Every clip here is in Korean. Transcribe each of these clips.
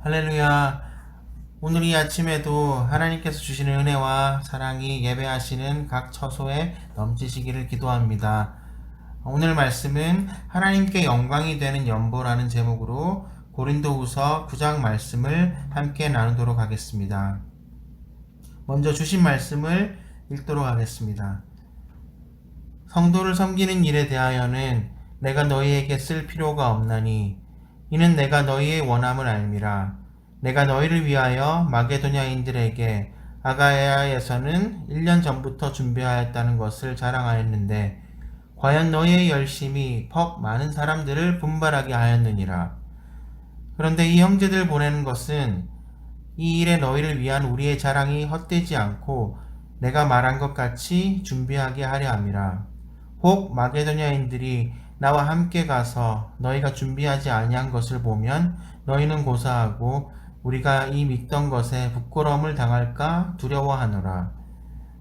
할렐루야. 오늘 이 아침에도 하나님께서 주시는 은혜와 사랑이 예배하시는 각 처소에 넘치시기를 기도합니다. 오늘 말씀은 하나님께 영광이 되는 연보라는 제목으로 고린도후서 9장 말씀을 함께 나누도록 하겠습니다. 먼저 주신 말씀을 읽도록 하겠습니다. 성도를 섬기는 일에 대하여는 내가 너희에게 쓸 필요가 없나니 이는 내가 너희의 원함을 알미라. 내가 너희를 위하여 마게도냐인들에게 아가야에서는 1년 전부터 준비하였다는 것을 자랑하였는데 과연 너희의 열심이 퍽 많은 사람들을 분발하게 하였느니라. 그런데 이 형제들 보내는 것은 이 일에 너희를 위한 우리의 자랑이 헛되지 않고 내가 말한 것 같이 준비하게 하려 함이라. 혹 마게도냐인들이 나와 함께 가서 너희가 준비하지 아니한 것을 보면 너희는 고사하고 우리가 이 믿던 것에 부끄러움을 당할까 두려워하노라.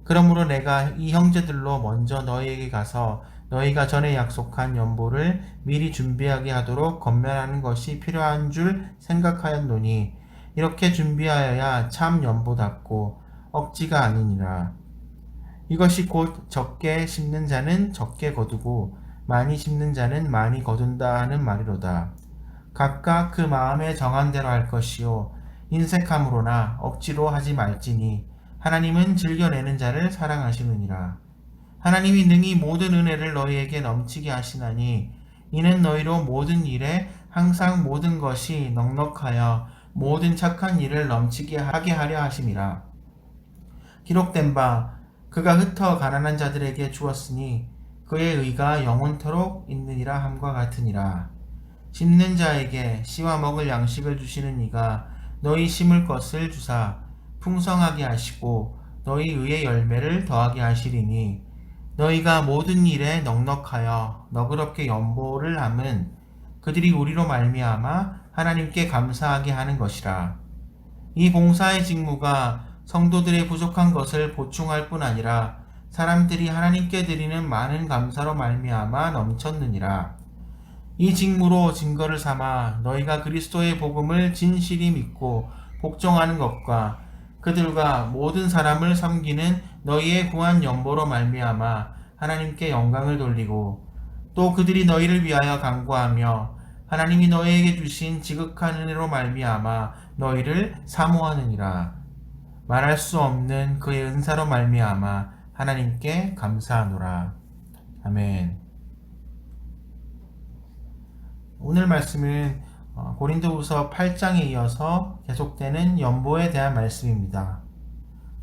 그러므로 내가 이 형제들로 먼저 너희에게 가서 너희가 전에 약속한 연보를 미리 준비하게 하도록 권면하는 것이 필요한 줄 생각하였노니 이렇게 준비하여야 참 연보답고 억지가 아니니라. 이것이 곧 적게 심는 자는 적게 거두고 많이 심는 자는 많이 거둔다 하는 말이로다. 각각 그 마음에 정한 대로 할 것이요 인색함으로나 억지로 하지 말지니 하나님은 즐겨내는 자를 사랑하시느니라. 하나님이 능히 모든 은혜를 너희에게 넘치게 하시나니 이는 너희로 모든 일에 항상 모든 것이 넉넉하여 모든 착한 일을 넘치게 하게 하려 하심이라. 기록된 바 그가 흩어 가난한 자들에게 주었으니 그의 의가 영원토록 있느니라 함과 같으니라. 심는 자에게 씨와 먹을 양식을 주시는 이가 너희 심을 것을 주사 풍성하게 하시고 너희 의의 열매를 더하게 하시리니 너희가 모든 일에 넉넉하여 너그럽게 연보를 함은 그들이 우리로 말미암아 하나님께 감사하게 하는 것이라. 이 봉사의 직무가 성도들의 부족한 것을 보충할 뿐 아니라 사람들이 하나님께 드리는 많은 감사로 말미암아 넘쳤느니라. 이 직무로 증거를 삼아 너희가 그리스도의 복음을 진실히 믿고 복종하는 것과 그들과 모든 사람을 섬기는 너희의 구한 연보로 말미암아 하나님께 영광을 돌리고 또 그들이 너희를 위하여 간구하며 하나님이 너희에게 주신 지극한 은혜로 말미암아 너희를 사모하느니라. 말할 수 없는 그의 은사로 말미암아 하나님께 감사하노라. 아멘. 오늘 말씀은 고린도후서 8장에 이어서 계속되는 연보에 대한 말씀입니다.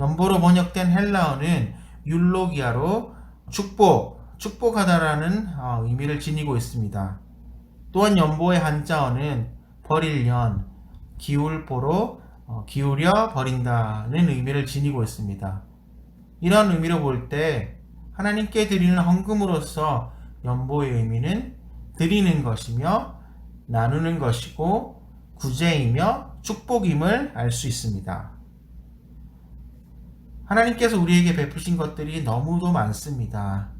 연보로 번역된 헬라어는 율로기아로 축복하다라는 의미를 지니고 있습니다. 또한 연보의 한자어는 버릴련, 기울보로 기울여 버린다는 의미를 지니고 있습니다. 이런 의미로 볼 때 하나님께 드리는 헌금으로서 연보의 의미는 드리는 것이며 나누는 것이고 구제이며 축복임을 알 수 있습니다. 하나님께서 우리에게 베푸신 것들이 너무도 많습니다.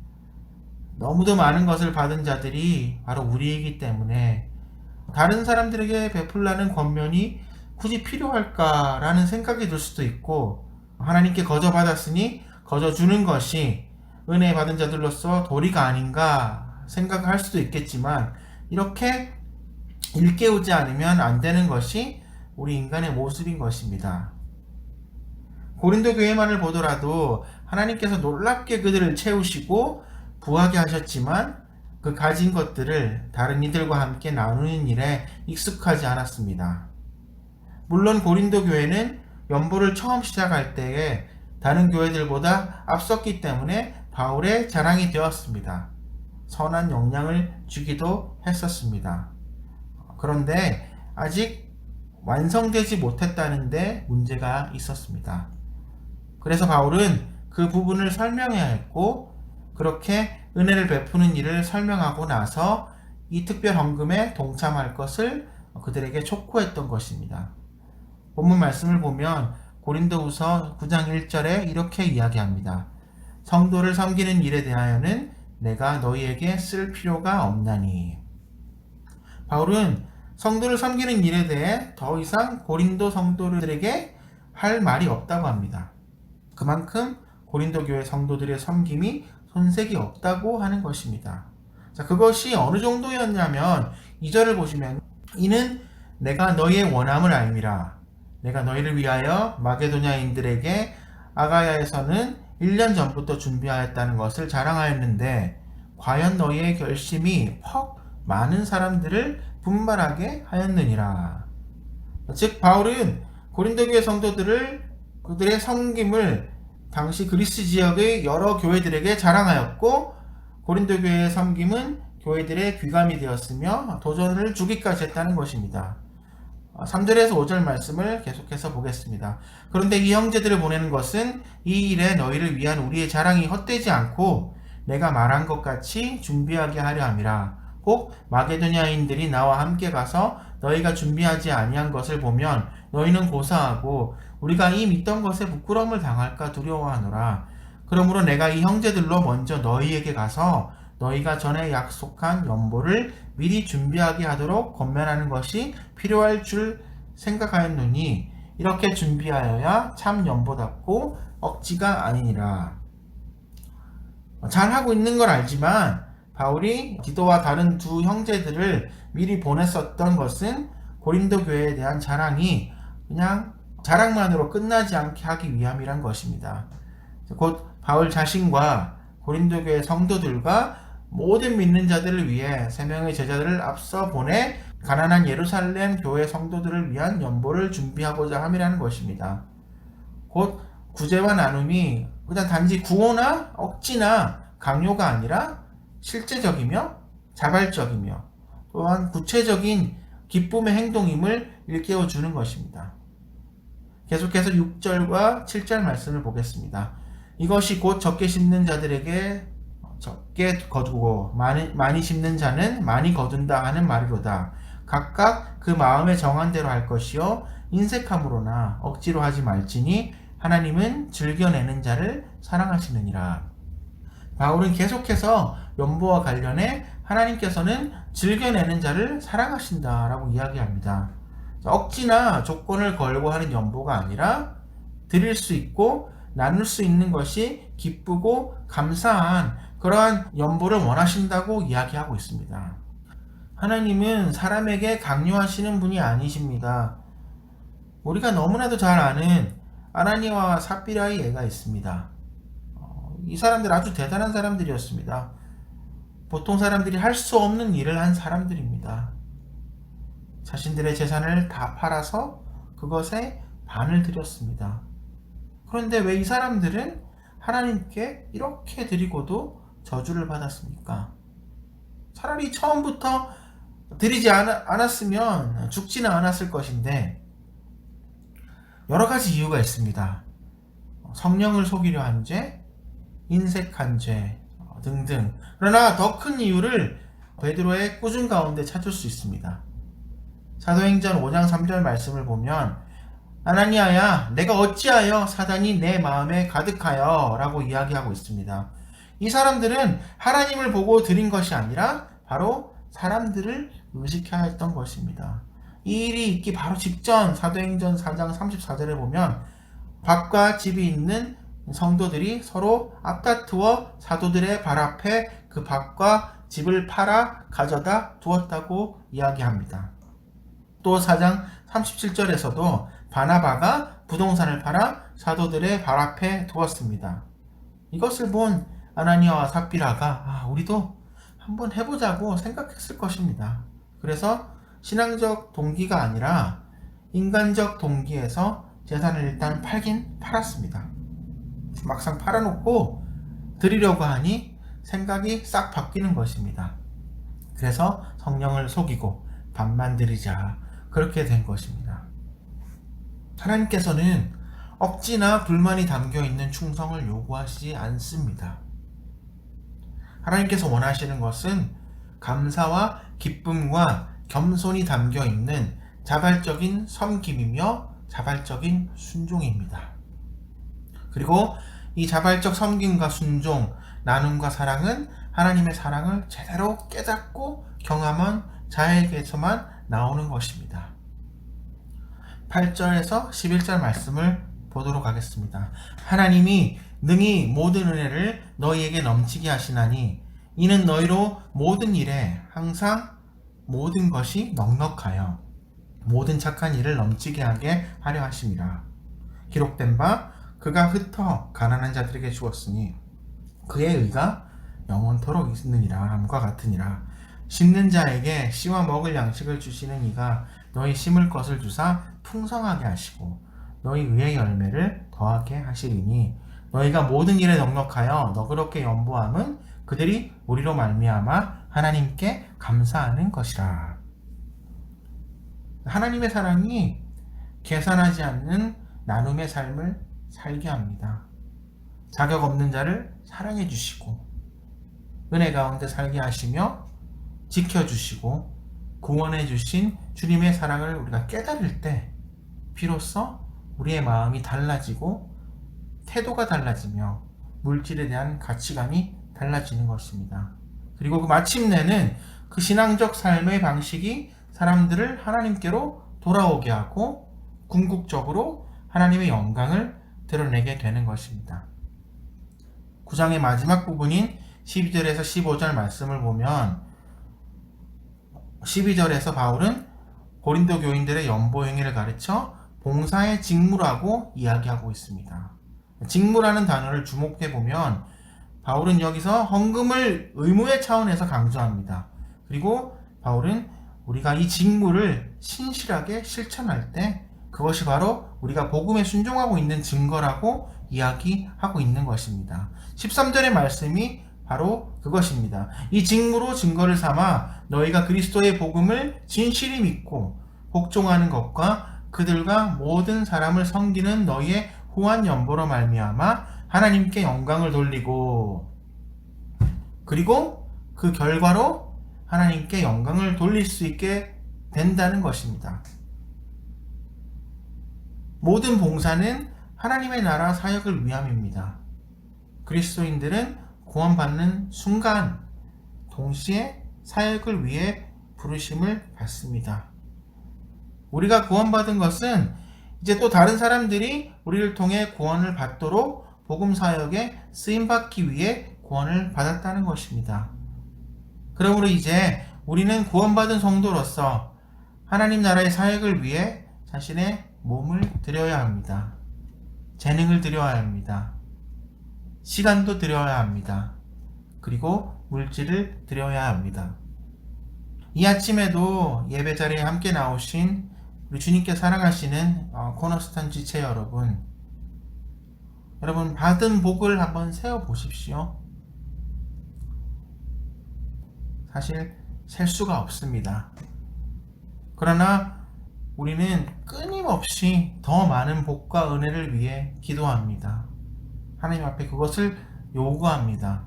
너무도 많은 것을 받은 자들이 바로 우리이기 때문에 다른 사람들에게 베풀라는 권면이 굳이 필요할까라는 생각이 들 수도 있고 하나님께 거저 받았으니 거저 주는 것이 은혜 받은 자들로서 도리가 아닌가 생각할 수도 있겠지만 이렇게 일깨우지 않으면 안 되는 것이 우리 인간의 모습인 것입니다. 고린도 교회만을 보더라도 하나님께서 놀랍게 그들을 채우시고 부하게 하셨지만 그 가진 것들을 다른 이들과 함께 나누는 일에 익숙하지 않았습니다. 물론 고린도 교회는 연보를 처음 시작할 때에 다른 교회들보다 앞섰기 때문에 바울의 자랑이 되었습니다. 선한 영향을 주기도 했었습니다. 그런데 아직 완성되지 못했다는 데 문제가 있었습니다. 그래서 바울은 그 부분을 설명해야 했고 그렇게 은혜를 베푸는 일을 설명하고 나서 이 특별 헌금에 동참할 것을 그들에게 촉구했던 것입니다. 본문 말씀을 보면 고린도후서 9장 1절에 이렇게 이야기합니다. 성도를 섬기는 일에 대하여는 내가 너희에게 쓸 필요가 없나니. 바울은 성도를 섬기는 일에 대해 더 이상 고린도 성도들에게 할 말이 없다고 합니다. 그만큼 고린도 교회 성도들의 섬김이 손색이 없다고 하는 것입니다. 자, 그것이 어느 정도였냐면 2절을 보시면 이는 내가 너희의 원함을 알미라. 내가 너희를 위하여 마게도냐인들에게 아가야에서는 1년 전부터 준비하였다는 것을 자랑하였는데 과연 너희의 결심이 퍽 많은 사람들을 분발하게 하였느니라. 즉 바울은 고린도 교회 성도들을 그들의 섬김을 당시 그리스 지역의 여러 교회들에게 자랑하였고 고린도 교회의 섬김은 교회들의 귀감이 되었으며 도전을 주기까지 했다는 것입니다. 3절에서 5절 말씀을 계속해서 보겠습니다. 그런데 이 형제들을 보내는 것은 이 일에 너희를 위한 우리의 자랑이 헛되지 않고 내가 말한 것 같이 준비하게 하려 함이라. 혹 마게도냐인들이 나와 함께 가서 너희가 준비하지 아니한 것을 보면 너희는 고사하고 우리가 이 믿던 것에 부끄러움을 당할까 두려워하노라. 그러므로 내가 이 형제들로 먼저 너희에게 가서 너희가 전에 약속한 연보를 미리 준비하게 하도록 권면하는 것이 필요할 줄 생각하였노니 이렇게 준비하여야 참 연보답고 억지가 아니니라. 잘하고 있는 걸 알지만 바울이 디도와 다른 두 형제들을 미리 보냈었던 것은 고린도 교회에 대한 자랑이 그냥 자랑만으로 끝나지 않게 하기 위함이란 것입니다. 곧 바울 자신과 고린도 교회 성도들과 모든 믿는 자들을 위해 3명의 제자들을 앞서 보내 가난한 예루살렘 교회 성도들을 위한 연보를 준비하고자 함이라는 것입니다. 곧 구제와 나눔이 그냥 단지 구호나 억지나 강요가 아니라 실제적이며 자발적이며 또한 구체적인 기쁨의 행동임을 일깨워 주는 것입니다. 계속해서 6절과 7절 말씀을 보겠습니다. 이것이 곧 적게 심는 자들에게 적게 거두고 많이 심는 자는 많이 거둔다 하는 말이로다. 각각 그 마음에 정한 대로 할 것이요 인색함으로나 억지로 하지 말지니 하나님은 즐겨내는 자를 사랑하시느니라. 바울은 계속해서 연보와 관련해 하나님께서는 즐겨내는 자를 사랑하신다라고 이야기합니다. 억지나 조건을 걸고 하는 연보가 아니라 드릴 수 있고 나눌 수 있는 것이 기쁘고 감사한 그러한 연보를 원하신다고 이야기하고 있습니다. 하나님은 사람에게 강요하시는 분이 아니십니다. 우리가 너무나도 잘 아는 아나니아와 삽비라의 예가 있습니다. 이 사람들 아주 대단한 사람들이었습니다. 보통 사람들이 할 수 없는 일을 한 사람들입니다. 자신들의 재산을 다 팔아서 그것에 반을 드렸습니다. 그런데 왜 이 사람들은 하나님께 이렇게 드리고도 저주를 받았습니까? 차라리 처음부터 드리지 않았으면 죽지는 않았을 것인데 여러 가지 이유가 있습니다. 성령을 속이려 한 죄, 인색한 죄 등등. 그러나 더 큰 이유를 베드로의 꾸중 가운데 찾을 수 있습니다. 사도행전 5장 3절 말씀을 보면 아나니아야 내가 어찌하여 사단이 내 마음에 가득하여 라고 이야기하고 있습니다. 이 사람들은 하나님을 보고 드린 것이 아니라 바로 사람들을 의식하였던 것입니다. 이 일이 있기 바로 직전 사도행전 4장 34절에 보면 밭과 집이 있는 성도들이 서로 앞다투어 사도들의 발 앞에 그 밭과 집을 팔아 가져다 두었다고 이야기합니다. 또 4장 37절에서도 바나바가 부동산을 팔아 사도들의 발 앞에 두었습니다. 이것을 본 아나니아와 삽비라가 우리도 한번 해보자고 생각했을 것입니다. 그래서 신앙적 동기가 아니라 인간적 동기에서 재산을 일단 팔긴 팔았습니다. 막상 팔아놓고 드리려고 하니 생각이 싹 바뀌는 것입니다. 그래서 성령을 속이고 반만 드리자 그렇게 된 것입니다. 하나님께서는 억지나 불만이 담겨있는 충성을 요구하시지 않습니다. 하나님께서 원하시는 것은 감사와 기쁨과 겸손이 담겨있는 자발적인 섬김이며 자발적인 순종입니다. 그리고 이 자발적 섬김과 순종, 나눔과 사랑은 하나님의 사랑을 제대로 깨닫고 경험한 자에게서만 나오는 것입니다. 8절에서 11절 말씀을 보도록 하겠습니다. 하나님이 능히 모든 은혜를 너희에게 넘치게 하시나니 이는 너희로 모든 일에 항상 모든 것이 넉넉하여 모든 착한 일을 넘치게 하게 하려 하심이라. 기록된 바 그가 흩어 가난한 자들에게 주었으니 그의 의가 영원토록 있느니라 함과 같으니라. 심는 자에게 씨와 먹을 양식을 주시는 이가 너희 심을 것을 주사 풍성하게 하시고 너희 의의 열매를 더하게 하시리니 너희가 모든 일에 넉넉하여 너그럽게 연보함은 그들이 우리로 말미암아 하나님께 감사하는 것이라. 하나님의 사랑이 계산하지 않는 나눔의 삶을 살게 합니다. 자격 없는 자를 사랑해 주시고 은혜 가운데 살게 하시며 지켜주시고 구원해 주신 주님의 사랑을 우리가 깨달을 때 비로소 우리의 마음이 달라지고 태도가 달라지며 물질에 대한 가치관이 달라지는 것입니다. 그리고 그 마침내는 그 신앙적 삶의 방식이 사람들을 하나님께로 돌아오게 하고 궁극적으로 하나님의 영광을 드러내게 되는 것입니다. 9장의 마지막 부분인 12절에서 15절 말씀을 보면 12절에서 바울은 고린도 교인들의 연보 행위를 가르쳐 봉사의 직무라고 이야기하고 있습니다. 직무라는 단어를 주목해 보면 바울은 여기서 헌금을 의무의 차원에서 강조합니다. 그리고 바울은 우리가 이 직무를 신실하게 실천할 때 그것이 바로 우리가 복음에 순종하고 있는 증거라고 이야기하고 있는 것입니다. 13절의 말씀이 바로 그것입니다. 이 직무로 증거를 삼아 너희가 그리스도의 복음을 진실히 믿고 복종하는 것과 그들과 모든 사람을 섬기는 너희의 후한 연보로 말미암아 하나님께 영광을 돌리고 그리고 그 결과로 하나님께 영광을 돌릴 수 있게 된다는 것입니다. 모든 봉사는 하나님의 나라 사역을 위함입니다. 그리스도인들은 구원받는 순간 동시에 사역을 위해 부르심을 받습니다. 우리가 구원받은 것은 이제 또 다른 사람들이 우리를 통해 구원을 받도록 복음 사역에 쓰임받기 위해 구원을 받았다는 것입니다. 그러므로 이제 우리는 구원받은 성도로서 하나님 나라의 사역을 위해 자신의 몸을 드려야 합니다. 재능을 드려야 합니다. 시간도 드려야 합니다. 그리고 물질을 드려야 합니다. 이 아침에도 예배 자리에 함께 나오신 우리 주님께 사랑하시는 코너스탄 지체 여러분 받은 복을 한번 세어 보십시오. 사실 셀 수가 없습니다. 그러나 우리는 끊임없이 더 많은 복과 은혜를 위해 기도합니다. 하나님 앞에 그것을 요구합니다.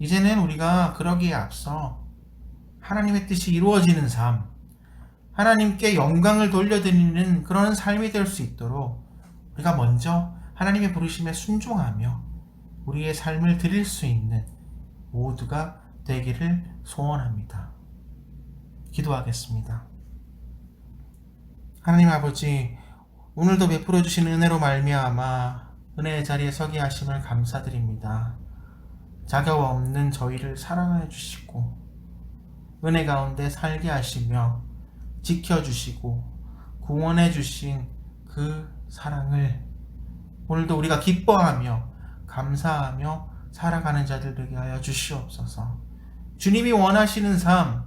이제는 우리가 그러기에 앞서 하나님의 뜻이 이루어지는 삶, 하나님께 영광을 돌려드리는 그런 삶이 될 수 있도록 우리가 먼저 하나님의 부르심에 순종하며 우리의 삶을 드릴 수 있는 모두가 되기를 소원합니다. 기도하겠습니다. 하나님 아버지, 오늘도 베풀어 주신 은혜로 말미암아 은혜의 자리에 서게 하심을 감사드립니다. 자격 없는 저희를 사랑하여 주시고 은혜 가운데 살게 하시며 지켜주시고 구원해 주신 그 사랑을 오늘도 우리가 기뻐하며 감사하며 살아가는 자들 되게 하여 주시옵소서. 주님이 원하시는 삶,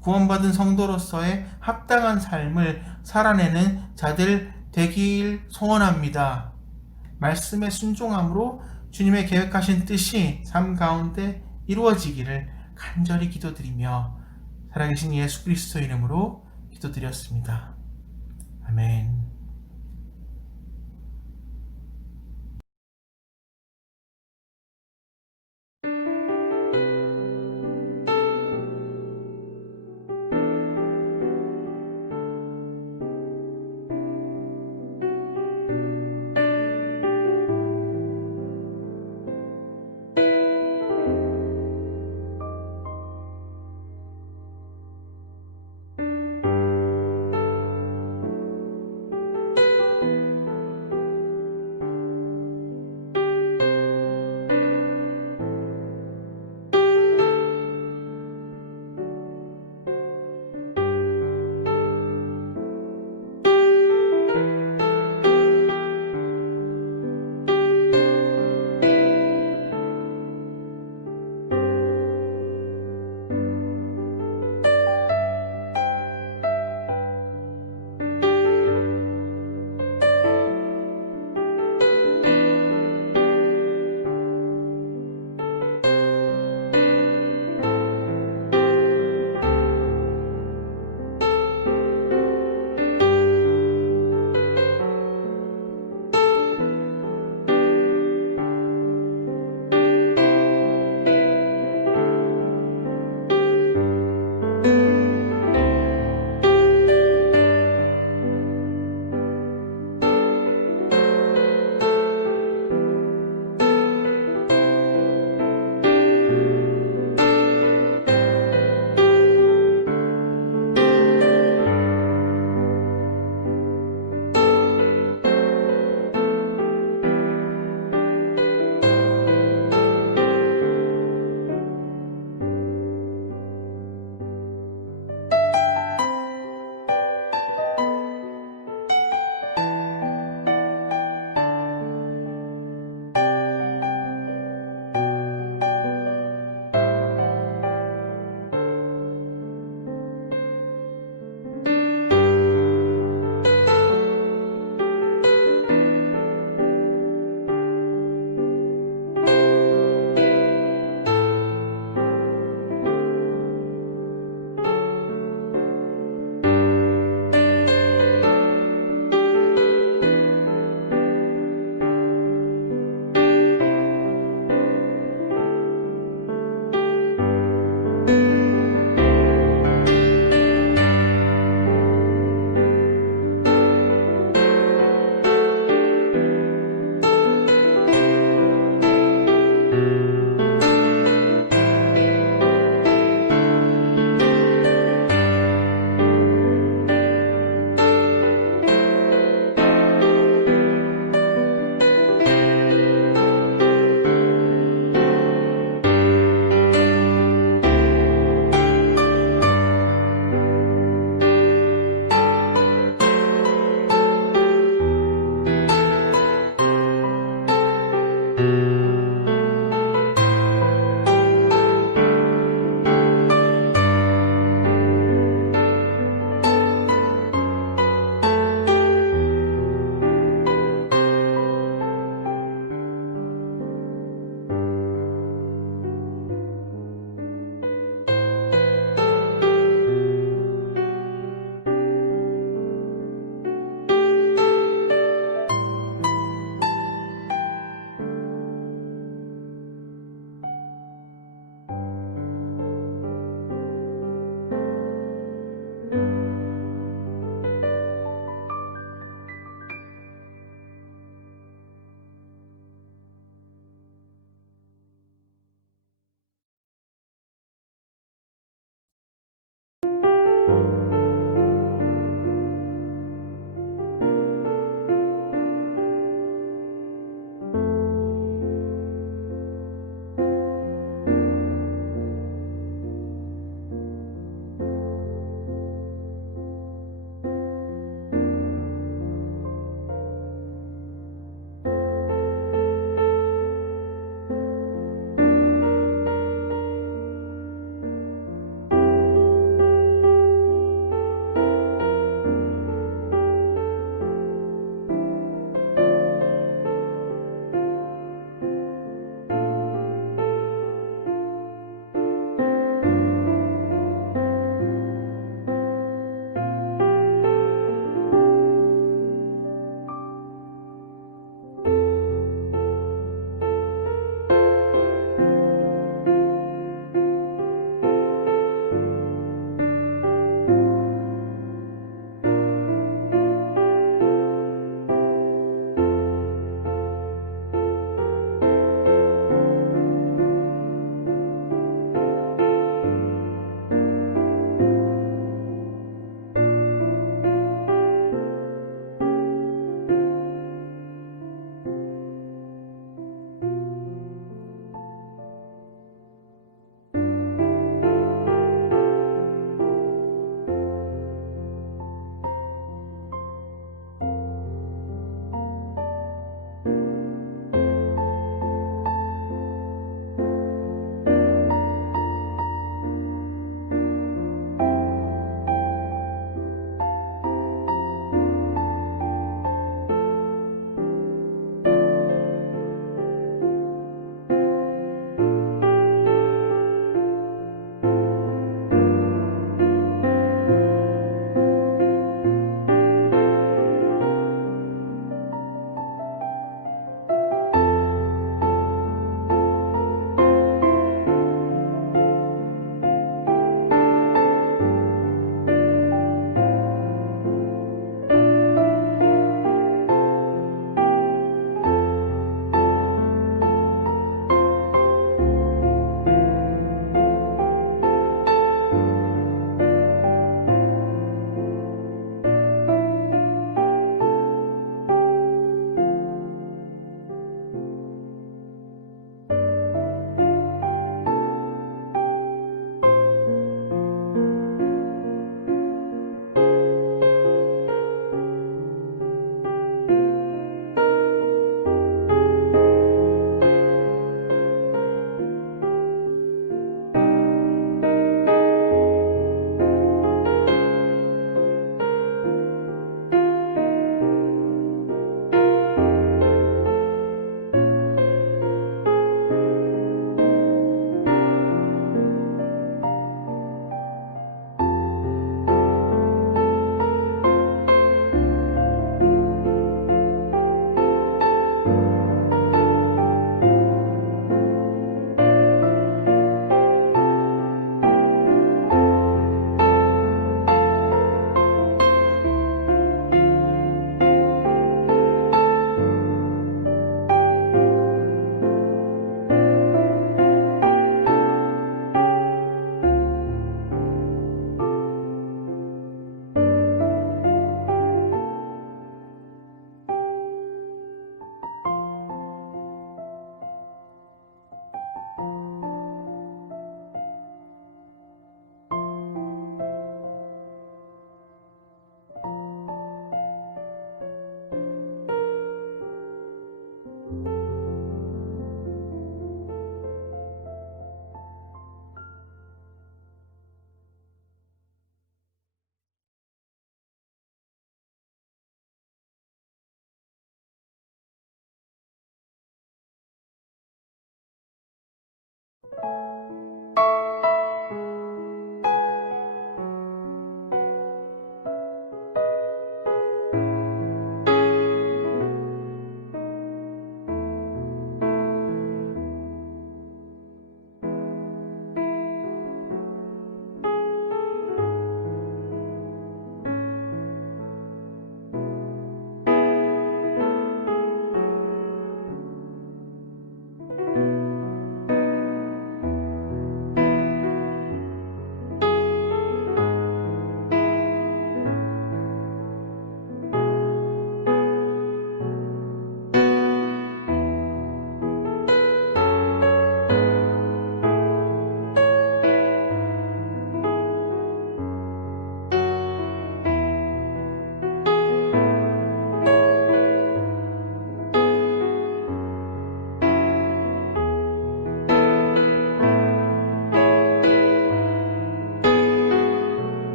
구원받은 성도로서의 합당한 삶을 살아내는 자들 되길 소원합니다. 말씀에 순종함으로 주님의 계획하신 뜻이 삶 가운데 이루어지기를 간절히 기도드리며 살아계신 예수 그리스도 이름으로 기도드렸습니다. 아멘.